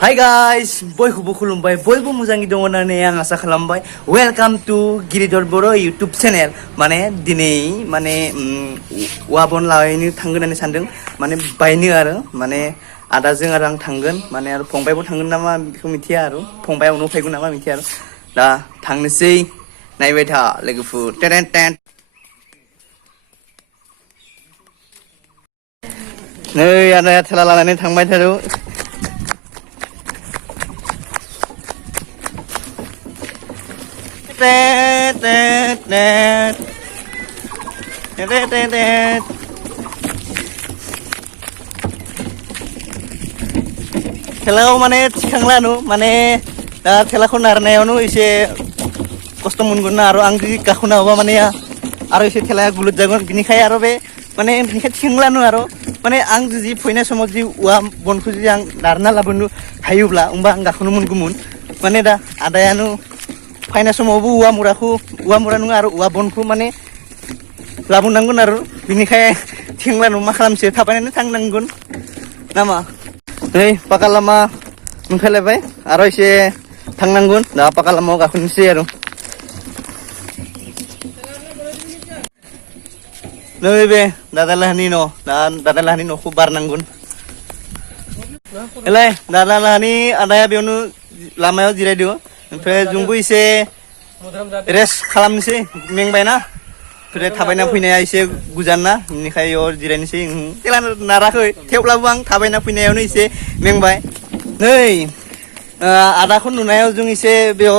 Hi guys, bयखौबो खुलुमबाय बयबो मोजाङै दङ होननानै आं आसा खालामबाय वेलकाम टु गिरिधर बर' इउटुब चेनेल माने दिनै माने औवा बन लायनो थांगोन होननानै सानदों माने बायनो आरो माने आदाजों आरो आं थांगोन माने आरो फंबायबो थांगोन नामा बेखौ मिथिया आरो फंबाया उनाव फैगोन नामा मिथिया आरो दा थांनोसै नायबाय था लोगोफोर टेन टेन नै आदाया थेला लानानै थांबाय थादों थेलाखौ माने थिखांलानो माने दा थेलाखौ नारनायावनो एसे खस्थ' मोनगोन ना आरो आं जुदि गाखोना होबा माने आरो एसे थेलाया गुलुत जागोन बिनिखाय आरो बे माने बिनिखाय थिखांलानो आरो माने आं जुदि फैनाय समाव जुदि औवा बनखौ जुदि आं नारना लाबोनो हायोब्ला होमबा आं गाखोनो मोनगौमोन माने दा आदायानो फैनाय समावबो औवा मुरा नङा आरो औवा बनखौ माने लाबोनांगोन आरो बिनिखाय थिखांलानो मा खालामसै थाबायनानै थांनांगोन नामा नै पाका लामा मोनफैलायबाय आरो एसे थांनांगोन दा पाका लामायाव गाखोनोसै आरो नै बे दादालाहानि न' दा दादालाहानि न'खौ बारनांगोन एलाय दादालाहानि आदाया बेयावनो लामायाव जिरायदो ओमफ्राय जोंबो एसे रेस्ट खालामनोसै मेंबायना ओमफ्राय थाबायना फैनाया एसे गोजान ना बेनिखाय बेयाव जिरायनोसै थेला नाराखै थेवब्लाबो आं थाबायना फैनायावनो एसे मेंबाय नै आदाखौ नुनायाव जों एसे बेयाव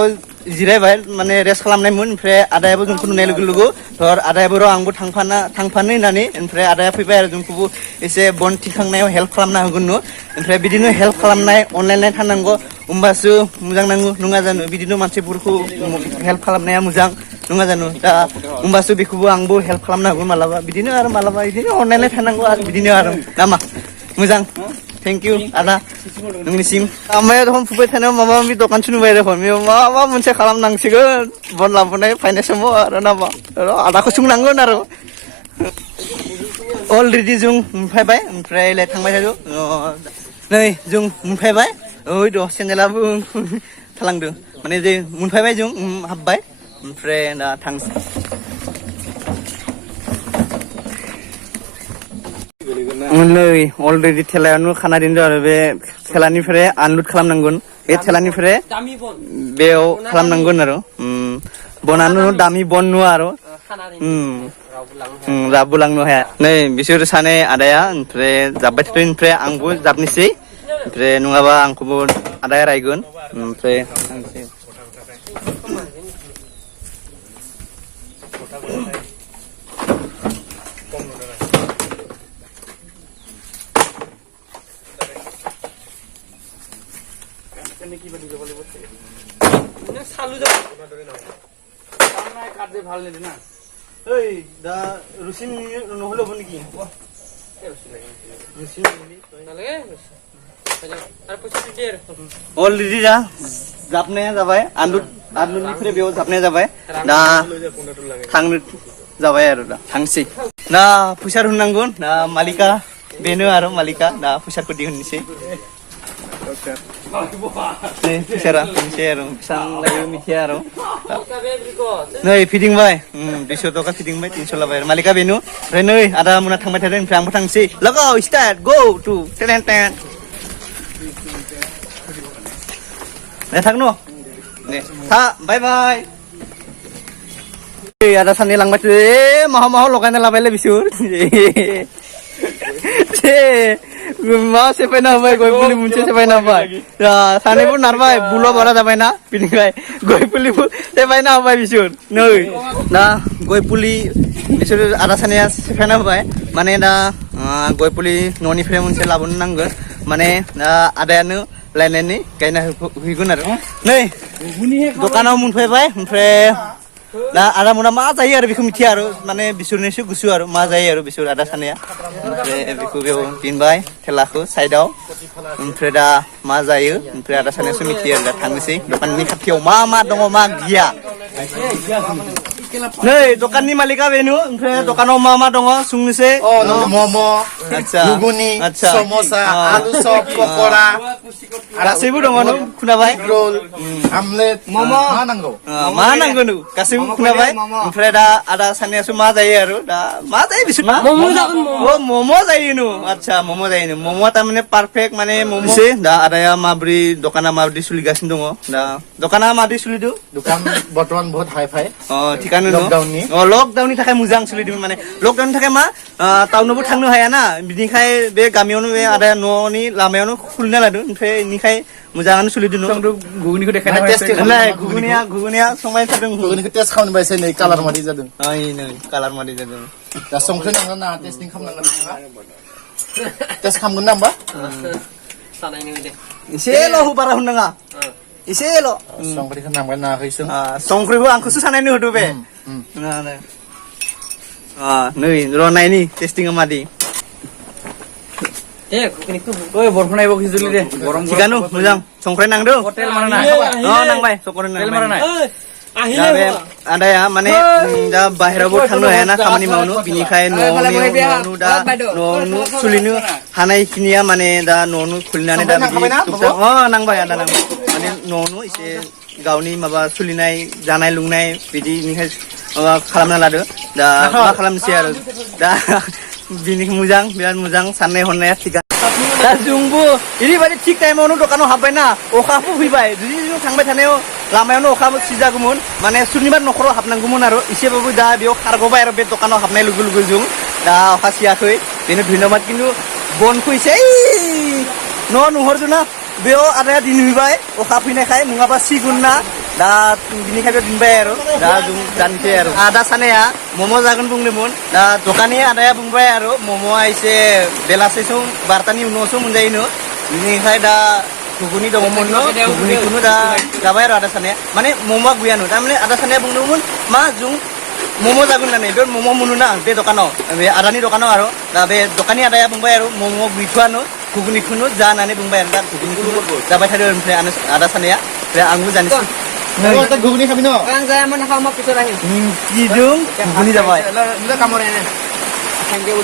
जिरायबाय माने रेस्ट खालामनायमोन ओमफ्राय आदायाबो जोंखौ नुनाय लोगो लोगो धर आदायाबो र' आंबो थांफानो होननानै ओमफ्राय आदाया फैबाय आरो जोंखौबो एसे बन थिखांनायाव हेल्प खालामना होगोन नो ओमफ्राय बिदिनो हेल्प खालामनाय अनलायनाय थानांगौ होमबासो मोजां नांगौ नङा जानो बिदिनो मानसिफोरखौ हेल्प खालामनाया मोजां नङा जानो दा होमबासो बेखौबो आंबो हेल्प खालामनो हागोन मालाबा बिदिनो आरो मालाबा बिदिनो अनलायनाय थानांगौ आरो बिदिनो आरो नामा मोजां थेंक इउ आदा नोंनिसिम आमाया दखन फुबाय थानायाव माबा माबि दखानसो नुबाय दखन बेयाव माबा मोनसे खालामनांसिगोन बन लाबोनाय फैनाय समाव आरो नामा आदाखौ सोंनांगोन आरो अलरेडि जों मोनफैबाय ओमफ्रायलाय थांबाय थादो नै जों मोनफैबाय ओइ द' सेन्देलाबो थालांदों माने जे मोनफैबाय जों हाबबाय ओमफ्राय दा थांसै नै अलरेडि थेलायावनो खाना दोनदों आरो बे थेलानिफ्राय आनलुड खालामनांगोन बे थेलानिफ्राय बेयाव खालामनांगोन आरो बनानो दामि बन नुवा आरो जाबबो लांनो हाया नै बिसोर सानै आदाया ओमफ्राय जाब्बाय थादों ओमफ्राय आंबो जाबनोसै ओमफ्राय नङाबा आंखौबो आदाया रायगोन ओमफ्राय थांसै ভাল নেকি না এই দা রুচি নহলে হ'ব নেকি अलरेडि दा जाबनाया जाबाय आनलुडनिफ्राय बेयाव जाबनाया जाबाय दा थांनो जाबाय आरो दा थांसै दा फैसा होनांगोन दा मालिका बेनो आरो मालिका दा फैसाखौ दिहुननोसै फैसारा मोनसे आरो बेसेबां लायो मिथिया आरो नै फिदिंबाय 200 टाका फिदिंबाय 300 लाबाय आरो मालिका बेनो ओमफ्राय नै आदा मोना थांबाय थादों ओमफ्राय आंबो थांसै लगाव start go to ten ten दे थां न' दे था बाय बाय आदा सानै लांबाय माहा लगायना लाबायलै बिसोर मा सेफायना होबाय गय फुलि मोनसे सेफायना होबाय सानैबो नारबाय बुल' बारा जाबायना बिनिफ्राय गय फुलिबो सेफायना होबाय बिसोर नै दा गय फुलि बिसोर आदा सानैया सेफायना होबाय माने दा गय फुलि न'निफ्राय मोनसे लाबोनो नांगोन माने दा आदायानो लायनानै गायना हैगोन आरो नै दखानाव मोनफैबाय ओमफ्राय दा आदा मोना मा जायो आरो बेखौ मिथिया आरो माने बिसोरनिसो गोसो आरो मा जायो आरो बिसोर आदा सानैया ओमफ्राय बेखौ बेयाव दोनबाय थेलाखौ साइडआव ओमफ्राय दा मा जायो ओमफ्राय आदा सानैयासो मिथियो आरो दा थांनोसै दखाननि खाथियाव मा दङ मा गैया नै दखाननि मालिका बेनो ओमफ्राय दखानाव मा दङ सोंनोसै मम' আচ্ছা ঘুগুনি আচ্ছা সমোসা আলু চপ পকৰা गासैबो दङ नों खोनाबाय রোল আমলেট মমো मा नांगौ मा नांगौ नों गासैबो खोनाबाय ओमफ्राय दा आदा सानैयासो मा जायो आरो दा मा जायो बिसोर मा मम' जागोन मम' जायो नो आচ্ছা मम' जायो नो मम'आ थारमाने पारफेक्ट माने मम' एसे दा आदाया माब्रै दखाना माब्रै सोलिगासिनो दङ दा दखाना माब्रै सोलिदो দোকান বৰ্তমান বহুত হাই फाइ थिगानो दं लकडाउननि लकडाउननि थाखाय मोजां सोलिदोंमोन माने लकडाउननि थाखाय मा टाउनावबो थांनो हायाना बिनिखाय बे गामियावनो बे आदाया न'नि लामायावनो खुलिना लादों ओमफ्राय इनिखाय मोजाङानो सोलिदों गुगुनिखौ देखायना घुगुनिया संबाय थादों ঘুগুনিखौ टेस्ट खालामनो बायसै नै कालार मादि जादों ओइ नै कालार मादि जादों दा संख्रि नांगोन ना टेस्टिं खालामनांगोन नोंथाङा टेस्ट खालामगोन ना होमबा एसेल' हो बारा होनाङा एसेल' संख्रिखौ नांबाय नाङाखैसो संख्रिखौ आंखौसो सानायनो होदो बे नै र' नायनि टेस्टिंआ मादि ओइ बरफनाय बो खिजुलि दे गरम थिगानो मोजां संख्रि नांदो तेल मारा नाय नांबाय संख्रि तेल मारा नाय दा बे आदाया माने दा बाहेरावबो थांनो हायाना खामानि मावनो बिनिखाय न'आवनो दा न'आवनो सोलिनो हानायखिनिया माने दा न'आवनो खुलिनानै दा बिदि नांबाय आदा नांबाय माने न'आवनो एसे गावनि माबा सोलिनाय जानाय लोंनाय बिदिनिखाय माबा खालामना लादो दा मा खालामनोसै आरो दा बिनि मोजां बिराद मोजां साननाय हनाया थिगानो दा जोंबो ओरैबायदि थिग टाइमावनो दखानाव हाबबायना अखाबो फैबाय जुदि जों थांबाय थानायाव लामायावनो अखाबो सिजागौमोन माने सुनिबार न'खराव हाबनांगौमोन आरो एसेबाबो दा बेयाव खारग'बाय आरो बे दखानाव हाबनाय लोगो लोगो जों दा अखा सियाखै बेनो धन्यबाद खिन्थु बनखौ एसे न' नुहरदो ना बेयाव आदाया दिनहैबाय अखा फैनायखाय नङाबा सिगुन ना दा बिनिखायनो दिनबाय आरो दा जों जानोसै आरो आदा सानाया मम' जागोन बुंदोंमोन दा दखाननि आदाया बुंबाय आरो मम'आ एसे बेलासिसो 12टानि उनावसो मोनजायोनो बिनिखाय दा घुगुनि दङमोन घुगुनिखौनो दा जाबाय आरो आदा सानाया माने मम'आ गैयानो थारमाने आदा सानाया बुंदोंमोन मा जों मम' जागोन होननानै बे मम' मोनोना बे दखानाव बे आदानि दखानाव आरो दा बे दखाननि आदाया बुंबाय आरो मम' गैथ'आनो घुगुनिखौनो जा होननानै बुंबाय आरो दा घुगुनिखौनो जाबाय थादों ओमफ्राय आदा सानाया ओमफ्य आंबो जानोसै ঘুগুনি খাবি ন Orang saya mau nak mau pisau lagi. निमकिजों घुगुनि जाबाय Lu kamu ini. Thank you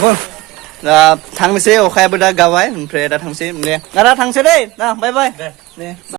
buat दा थांनोसै अखायाबो दा गाबाय ओमफ्राय दा थांसै दे आदा थांसै दै दा बाय बाय दे